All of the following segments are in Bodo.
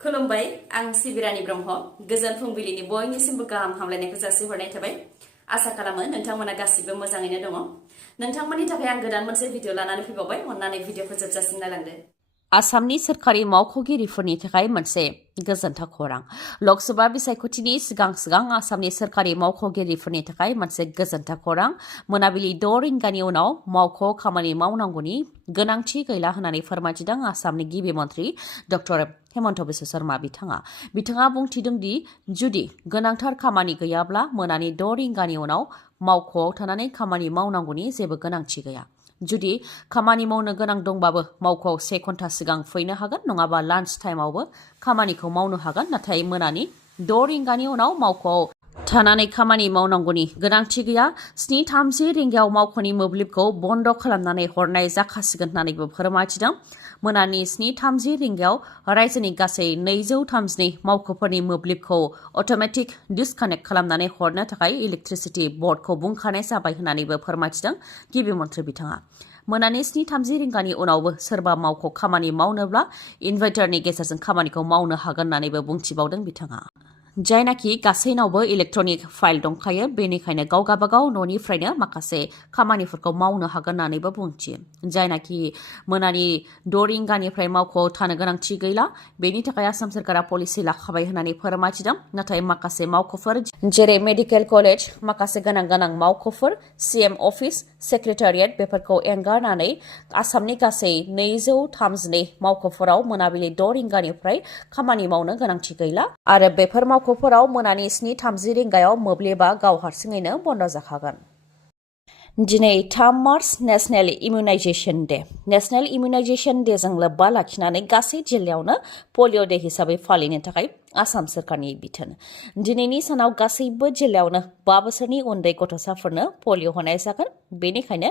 खुलुमबाय आं सिबिरानि ब्रह्म गोजोन फुंबिलिनि बयनिसिमबो गाहाम हामलायनायखौ जासिहरनाय थाबाय आसा खालामो नोंथांमोना गासिबो मोजाङैनो दङ नोंथांमोननि थाखाय आं गोदान मोनसे भिडिअ लानानै फैबावबाय अन्नानै भिडिअखौ जोबजासिम नायलांदो आसामनि सोरखारि मावख'गिरिफोरनि थाखाय मोनसे गोजोनथाव खौरां लकसभा बिसायख'थिनि सिगां आसामनि सोरखारि मावख'गिरिफोरनि थाखाय मोनसे गोजोनथाव खौरां मोनाबिलि 6 रिंगानि उनाव मावख' खामानि मावनांगौनि गोनांथि गैला होननानै फोरमायथिदों आसामनि गिबि मन्थ्रि डक्टर हेमन्त बिश्व शर्मा बिथाङा बुंथिदों दि जुदि गोनांथार खामानि गैयाब्ला मोनानि 6 रिंगानि उनाव मावख'आव थानानै खामानि मावनांगौनि जेबो गोनांथि गैया जुदि खामानि मावनो गोनां दंबाबो मावख'आव 1 घन्टा सिगां फैनो हागोन नङाबा लान्च टाइमावबो खामानिखौ मावनो हागोन नाथाय मोनानि 6 रिंगानि उनाव मावख'आव थानानै खामानि मावनांगौनि गोनांथि गैया 7:30 रिंगायाव मावख'नि मोब्लिबखौ बन्द खालामनानै हरनाय जाखासिगोन होननानैबो फोरमायथिदों मोनानि 7:30 रिंगायाव रायजोनि गासै 232 मावख'फोरनि मोब्लिबखौ अट'मेटिक डिसकानेक्ट खालामनानै हरनो थाखाय इलेक्ट्रिसिटि बर्डखौ बुंखानाय जाबाय होननानैबो फोरमायथिदों गिबि मन्थ्रि बिथाङा मोनानि 7:30 रिंगानि उनावबो सोरबा मावख' खामानि मावनोब्ला इनभार्टारनि गेजेरजों खामानिखौ मावनो हागोन होननानैबो बुंथिबावदों बिथाङा जायनाखि गासैनावबो इलेक्ट्रनिक फाइल दंखायो बेनिखायनो गावगाबागाव न'निफ्रायनो माखासे खामानिफोरखौ मावनो हागोन होननानैबो बुंथियो जायनाखि मोनानि 6 रिंगानिफ्राय मावख'आव थानो गोनांथि गैला बेनि थाखाय आसाम सरकारा पलिसि लाखाबाय होननानै फोरमायथिदों नाथाय माखासे मावख'फोर जेरै मेडिकेल कलेज माखासे गोनां मावख'फोर सीएम अफिस सेक्रेटारियेट बेफोरखौ एंगारनानै आसामनि गासै 232 मावख'फोराव मोनाबिलि 6 रिंगानिफ्राय खामानि मावनो गोनांथि गैला आरो बेफोर मावख'फोराव मोनानि 7:30 रिंगायाव मोब्लिबा गाव हारसिङैनो बन्द जाखागोन दिनै 3 March national immunisation day national immunisation डेजों लोब्बा लाखिनानै गासै जिल्लायावनो पलिअ' डे हिसाबै फालिनो थाखाय आसाम सरकारनि बिथोन दिनैनि सानाव गासैबो जिल्लायावनो 5 बोसोरनि उन्दै गथ'साफोरनो पलिअ' होनाय जागोन बेनिखायनो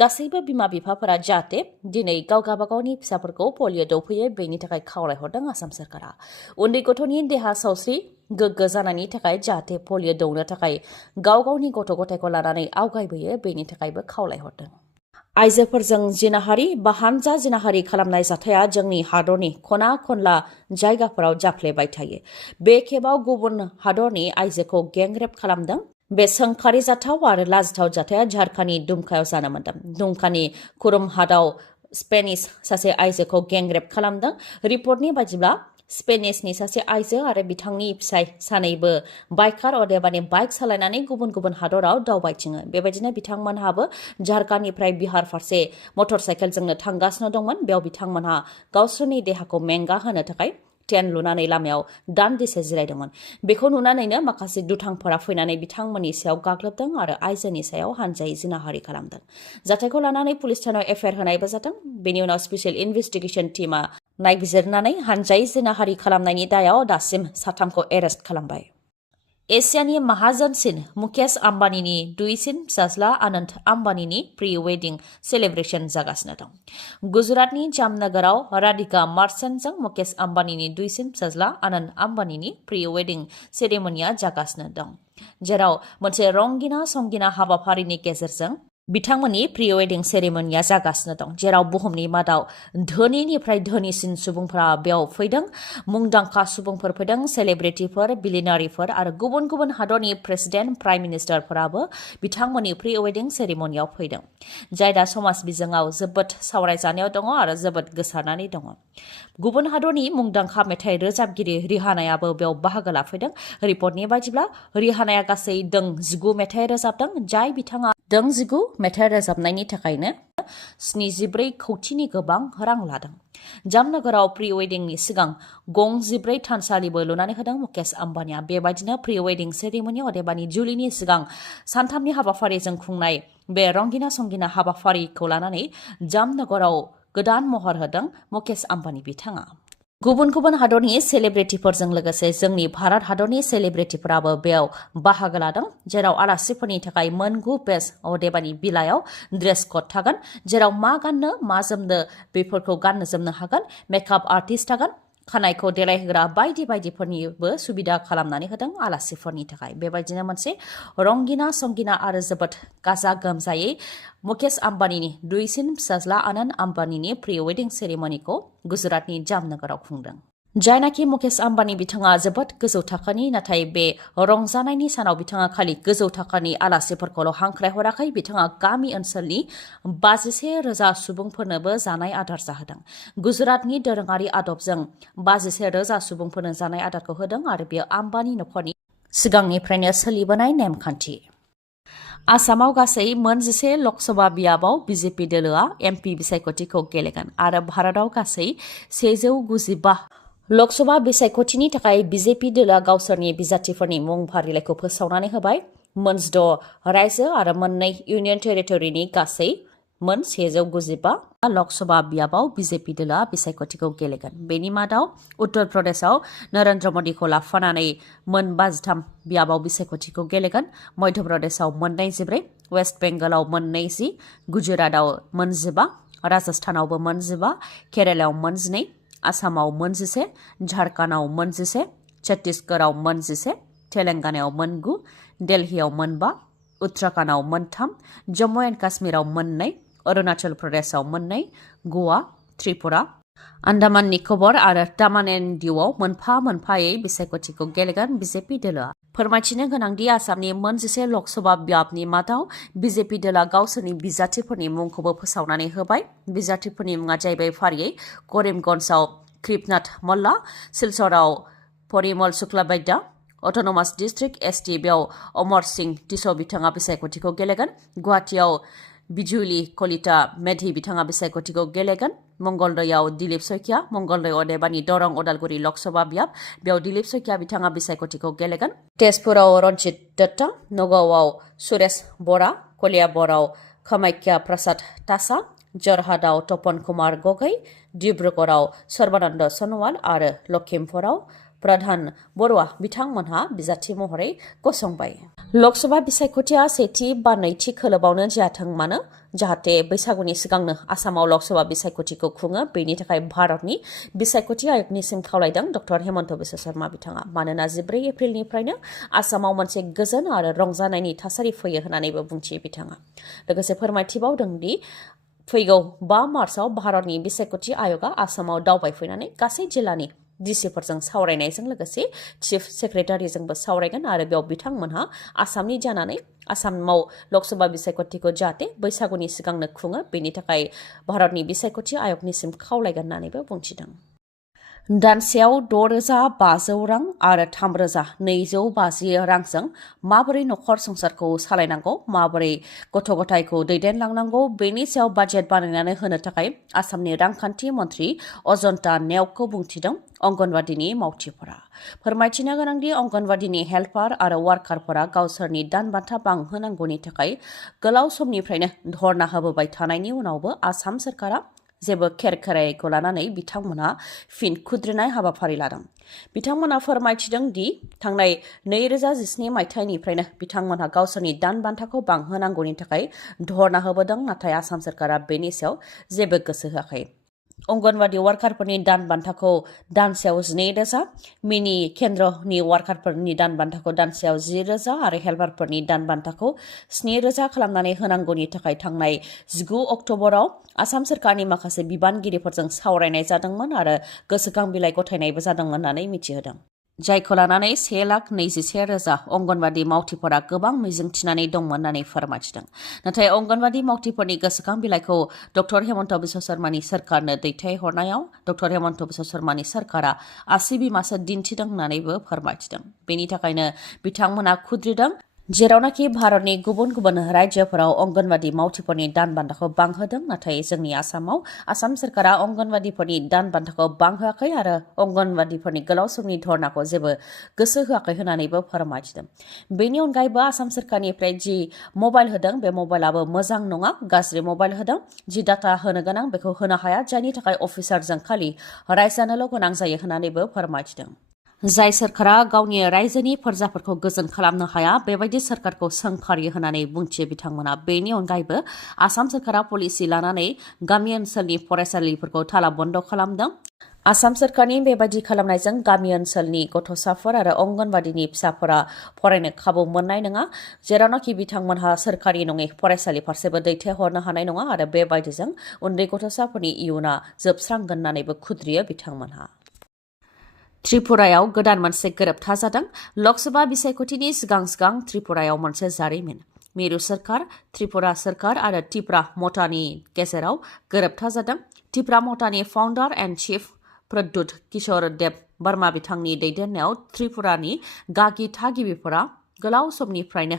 गासैबो बिमा बिफाफोरा जाहाथे दिनै गावगाबागावनि फिसाफोरखौ पलिअ' दौफैयो बेनि थाखाय खावलायहरदों आसाम सरकारा उन्दै गथ'नि देहा सावस्रि गोग्गो जानायनि थाखाय जाहाथे पलिअ' दौनो थाखाय गावगावनि गथ' गथायखौ लानानै आवगायबोयो बेनि थाखायबो खावलायहरदों आइजोफोरजों जिनाहारि बा हानजा जिनाहारि खालामनाय जाथाया जोंनि हादरनि खना खनला जायगाफोराव जाफ्लेबाय थायो बे खेबाव गुबुन हादरनि आइजोखौ गेंरेप खालामदों बे सोंखारि जाथाव आरो लाजिथाव जाथाया झारखान्डनि दुमकायाव जानो मोन्दों दुमकानि खुरुम हादाव स्पेनिश सासे आइजोखौ गेंरेप खालामदों रिपर्टनि बायदिब्ला स्पेनिशनि सासे आइजो आरो बिथांनि फिसाय सानैबो बाइकार अदेबानि बाइक सालायनानै गुबुन हादराव दावबायथिङो बेबायदिनो बिथांमोनहाबो झारखान्डनिफ्राय बिहार फारसे मटर साइकेलजोंनो थांगासिनो दंमोन बेयाव बिथांमोनहा गावसोरनि देहाखौ मेंगा होनो थाखाय टेन्ट लुनानै लामायाव दान्दिसे जिरायदोंमोन बेखौ नुनानैनो माखासे दुथांफोरा फैनानै बिथांमोननि सायाव गाग्लोबदों आरो आइजोनि सायाव हानजायै जिनाहारि खालामदों जाथायखौ लानानै पुलिस थानायाव एफआइआर होनायबो जादों बेनि उनाव स्पेशल इनभेस्टिगेशन टीमा नायबिजिरनानै हानजायै जिनाहारि खालामनायनि दायाव दासिम 3खौ एरेस्ट खालामबाय एसियानि माहाजोनसिन मुकेश आम्बानीनि दुइसिन फिसाज्ला आनन्द आम्बानीनि प्रि वेडिं सेलिब्रेशन जागासिनो दं गुजरातनि जामनगराव राधिका मार्चेन्टजों मुकेश आम्बानीनि दुइसिन फिसाज्ला आनन्द आम्बानीनि प्रि वेडिं सेरेमनिया जागासिनो दं जेराव मोनसे रंगिना संगिना हाबाफारिनि गेजेरजों बिथांमोननि प्रि वेडिं सेरेमनिया जागासिनो दं जेराव बुहुमनि मादाव धोनिनिफ्राय धोनिसिन सुबुंफोरा बेयाव फैदों मुंदांखा सुबुंफोर फैदों सेलिब्रिटिफोर बिलिनारिफोर आरो गुबुन हादरनि प्रेसिडेन्ट प्राइम मिनिस्टारफोराबो बिथांमोननि प्रि वेडिं सेरेमनियाव फैदों जाय दा समाज बिजोङाव जोबोद सावरायजानायाव दङ आरो जोबोद गोसारनानै दङ गुबुन हादरनि मुंदांखा मेथाइ रोजाबगिरि रिहानायाबो बेयाव बाहागो लाफैदों रिपर्टनि बायदिब्ला रिहानाया गासै 19 मेथाइ रोजाबदों जाय बिथाङा 19 मेथाइ रोजाबनायनि थाखायनो 74 कौटिनि गोबां रां लादों जामनगराव प्रि वेडिंनि सिगां गं 14 थानसालिबो लुनानै होदों मुकेश आम्बानीया बेबायदिनो प्रि वेडिं सेरेमनि अदेबानि जुलिनि सिगां सानथामनि हाबाफारिजों खुंनाय बे रंगिना संगिना हाबाफारिखौ लानानै जामनगराव गोदान महर होदों मुकेश आम्बानी बिथाङा गुबुन हादरनि सेलिब्रिटिफोरजों लोगोसे जोंनि भारत हादरनि सेलिब्रिटिफोराबो बेयाव बाहागो लादों जेराव आलासिफोरनि थाखाय 9 पेज अदेबानि बिलायाव ड्रेस कड थागोन जेराव मा गाननो मा जोमनो बेफोरखौ गाननो जोमनो हागोन मेकआप आर्टिस्ट थागोन खानायखौ देलायहोग्रा बायदिफोरनिबो सुबिदा खालामनानै होदों आलासिफोरनि थाखाय बेबायदिनो मोनसे रंगिना संगिना आरो जोबोद गाजा गोमजायै मुकेश आम्बानीनि दुइसिन फिसाज्ला आनन्द आम्बानीनि प्रि वेडिं सेरेमनिखौ गुजरातनि जामनगराव खुंदों जायनाखि मुकेश आम्बानी बिथाङा जोबोद गोजौ थाखोनि नाथाय बे रंजानायनि सानाव बिथाङा खालि गोजौ थाखोनि आलासिफोरखौल' हांख्रायहराखै बिथाङा गामि ओनसोलनि 51,000 सुबुंफोरनोबो जानाय आदार जाहोदों। गुजरातनि दोरोङारि आदबजों 51,000 सुबुंफोरनो जानाय आदारखौ होदों आरो बेयो आम्बानी नखरनि सिगांनिफ्रायनो सोलिबोनाय नेमखान्थि। आसामाव गासै 11 लकसभा बियाबाव बिजेपि दोलोआ एमपि बिसायख'थिखौ गेलेगोन आरो भारतआव गासै 195 लकसभा बिसायख'थिनि थाखाय बिजेपि दोलोआ गावसोरनि बिजाथिफोरनि मुं फारिलाइखौ फोसावनानै होबाय। 6 रायजो आरो 2 इउनियन टेरिटरिनि गासै 195 लकसभा बियाबाव बिजेपि दोलोआ बिसायख'थिखौ गेलेगोन। बेनि मादाव उत्तर प्रदेशआव नरेन्द्र मदिखौ लाफानानै 53 बियाबाव बिसायख'थिखौ गेलेगोन। मध्य प्रदेशआव 24, वेस्ट बेंगलाव 20, गुजरातआव 15, राजस्थानावबो 15, केरालायाव 12, आसामाव 11, झारखन्डआव 11, छत्तीसगढ़आव 11, तेलेंगानायाव 9, दिल्लीआव 5, उत्तराखन्डआव 3, जम्मू एन्ड काश्मीराव 2, अरुणाचल प्रदेशआव 2, गवा, त्रिपुरा, आन्दामान निकबर आरो दामान एन्ड दिउआव मोनफा-मोनफायै बिसायख'थिखौ गेलेगोन बिजेपि दोलोआ। फोरमायथिनो गोनांदि आसामनि 11 लकसभा बियाबनि मादाव बिजेपि दोलोआ गावसोरनि बिजाथिफोरनि मुंखौबो फोसावनानै होबाय। बिजाथिफोरनि मुङा जाहैबाय फारियै करिमगन्जआव कृपनाथ मल्ल, सिलचराव Parimal Shuklabaidya, autonomous district ST बेयाव अमर सिंह टिस' बिथाङा बिसायख'थिखौ गेलेगोन। गुवाहाटियाव बिजुली कलिता मेधि बिथाङा बिसायख'थिखौ गेलेगोन। मंगलदैयाव दिलीप सैकिया, मंगलदै अदेबानि दरं उदालगुरि लकसभा बियाब बेयाव दिलीप सैकिया बिथाङा बिसायख'थिखौ गेलेगोन। तेजपुराव रन्जित दत्त, नगावआव सुरेश बरा, कलियाबरआव कामाख्या प्रसाद तासा, जरहाटआव तपन कुमार गगै, डिब्रुगड़आव सर्बानन्द सनवाल आरो लखिमपुराव प्रधान बरुवा बिथांमोनहा बिजाथि महरै गसंबाय। लकसभा बिसायख'थिया सेथि बा नैथि खोलोबावनो जाथों मानो जाहाथे बैसागुनि सिगांनो आसामाव लकसभा बिसायख'थिखौ खुङो बेनि थाखाय भारतनि बिसायख'थि आयगनिसिम खावलायदों डक्टर हेमन्त बिश्व शर्मा बिथाङा। मानोना 14 एप्रिलनिफ्रायनो आसामाव मोनसे गोजोन आरो रंजानायनि थासारि फैयो होननानैबो बुंथियो बिथाङा। लोगोसे फोरमायथिबावदों दि फैगौ 5 मार्चआव भारतनि बिसायख'थि आय'गा आसामाव दावबायफैनानै गासै जिल्लानि डिसिफोरजों सावरायनायजों लोगोसे चिफ सेक्रेटारिजोंबो सावरायगोन आरो बेयाव बिथांमोनहा आसामनि जानानै आसामाव लकसभा बिसायख'थिखौ जाहाथे बैसागुनि सिगांनो खुङो बेनि थाखाय भारतनि बिसायख'थि आय'गनिसिम खावलायगोन होननानैबो बुंथिदों। दानसेयाव 6,500 रां आरो 3,250 रांजों माबोरै नखर संसारखौ सालायनांगौ, माबोरै गथ' गथायखौ दैदेनलांनांगौ बेनि सायाव बाजेट बानायनानै होनो थाखाय आसामनि रांखान्थि मन्थ्रि अजन्ता नेउगखौ बुंथिदों अंगनवादिनि मावथिफोरा। फोरमायथिनो गोनांदि अंगनवादिनि हेल्पार आरो वार्कारफोरा गावसोरनि दान बान्था बांहोनांगौनि थाखाय गोलाव समनिफ्रायनो धरना होबोबाय थानायनि उनावबो आसाम सरकारा जेबो खेरखेरायखौ लानानै बिथांमोनहा फिन खुद्रिनाय हाबाफारि लादों। बिथांमोनहा फोरमायथिदों दि थांनाय 2017 मायथाइनिफ्रायनो बिथांमोनहा गावसोरनि दान बान्थाखौ बांहोनांगौनि थाखाय धरना होबोदों नाथाय आसाम सरकारा बेनि सायाव जेबो गोसो होआखै। अंगनवादी वार्कारफोरनि दान बान्थाखौ दानसेयाव 12,000, मिनि केन्द्रनि वार्कारफोरनि दान बान्थाखौ दानसेयाव 10,000 आरो हेल्पारफोरनि दान बान्थाखौ 7,000 खालामनानै होनांगौनि थाखाय थांनाय 19 अक्ट'बराव आसाम सरकारनि माखासे बिबानगिरिफोरजों सावरायनाय जादोंमोन आरो गोसोखां बिलाइ गथायनायबो जादोंमोन होननानै मिथिहोदों। जायखौ लानानै 1,21,000 अंगनवादी मावथिफोरा गोबां मिजिंथिनानै दंमोन होननानै फोरमायथिदों। नाथाय अंगनवादी मावथिफोरनि गोसोखां बिलाइखौ डक्टर हेमन्त बिश्व शर्मानि सरकारनो दैथायहरनायाव डक्टर हेमन्त बिश्व शर्मानि सरकारा आसि बिमासो दिन्थिदों होननानैबो फोरमायथिदों। बेनि थाखायनो बिथांमोना खुद्रिदों जेरावनाखि भारतनि गुबुन गुबुन रायजोफोराव अंगनवादी मावथिफोरनि दान बान्थाखौ बांहोदों नाथाय जोंनि आसामाव आसाम सरकारा अंगनवादीफोरनि दान बान्थाखौ बांहोआखै आरो अंगनवादीफोरनि गोलाव समनि धरनाखौ जेबो गोसो होआखै होननानैबो फोरमायथिदों। बेनि अनगायैबो आसाम सरकारनिफ्राय जि मबाइल होदों बे मबाइलाबो मोजां नङा, गाज्रि मबाइल होदों। जि डाटा होनो गोनां बेखौ होनो हाया जायनि थाखाय अफिसारजों खालि रायजानोल' गोनां जायो होननानैबो फोरमायथिदों। जाय सरकारा गावनि रायजोनि फोरजाफोरखौ गोजोन खालामनो हाया बेबायदि सरकारखौ सोंखारियो होननानै बुंथियो बिथांमोना। बेनि अनगायैबो आसाम सरकारा पलिसि लानानै गामि ओनसोलनि फरायसालिफोरखौ ताला बन्द खालामदों। आसाम सरकारनि बेबायदि खालामनायजों गामि ओनसोलनि गथ'साफोर आरो अंगनवादीनि फिसाफोरा फरायनो खाबु मोननाय नङा, जेरावनाखि बिथांमोनहा सोरखारि नङै फरायसालि फारसेबो दैथायहरनो हानाय नङा आरो बेबायदिजों उन्दै गथ'साफोरनि इयुना जोबस्रांगोन होननानैबो खुद्रियो बिथांमोनहा। त्रिपुरायाव गोदान मोनसे गोरोबथा जादों। लकसभा बिसायख'थिनि सिगां सिगां त्रिपुरायाव मोनसे जारिमिन। मिरु सोरखार, त्रिपुरा सोरखार आरो तिप्रा मतानि गेजेराव गोरोबथा जादों। तिप्रा मतानि founder and chief Pradyot Kishore Deb Barma बिथांनि दैदेननायाव त्रिपुरानि गागि थागिबिफोरा गोलाव समनिफ्रायनो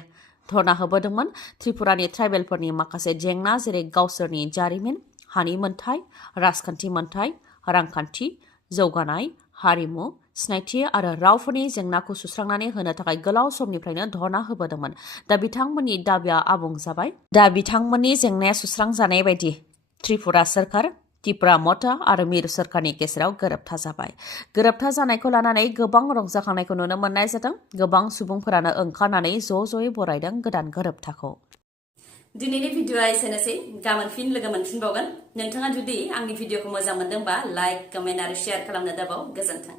धरना होबोदोंमोन। त्रिपुरानि ट्राइबेलफोरनि माखासे जेंना जेरै गावसोरनि जारिमिन, हानि मोनथाय, राजखान्थि मोनथाय, रांखान्थि, जौगानाय, हारिमु, सिनायथि आरो रावफोरनि जेंनाखौ सुस्रांनानै होनो थाखाय गोलाव समनिफ्रायनो धरना होबोदोंमोन। दा बिथांमोननि दाबिया आबुं जाबाय। दा बिथांमोननि जेंनाया सुस्रांजानाय बायदि त्रिपुरा सोरखार, तिप्रा मता आरो मिरु सोरखारनि गेजेराव गोरोबथा जाबाय। गोरोबथा जानायखौ लानानै गोबां रंजाखांनायखौ नुनो मोननाय जादों। गोबां सुबुंफोरानो ओंखारनानै ज'-ज'यै बरायदों गोदान गोरोबथाखौ। दिनैनि भिडिअआ एसेनोसै। गाबोन फिन लोगो मोनफिनबावगोन। नोंथाङा जुदि आंनि भिडिअखौ मोजां मोनदोंबा लाइक, कमेन्ट आरो शेयार खालामनो दाबाव। गोजोन्थों।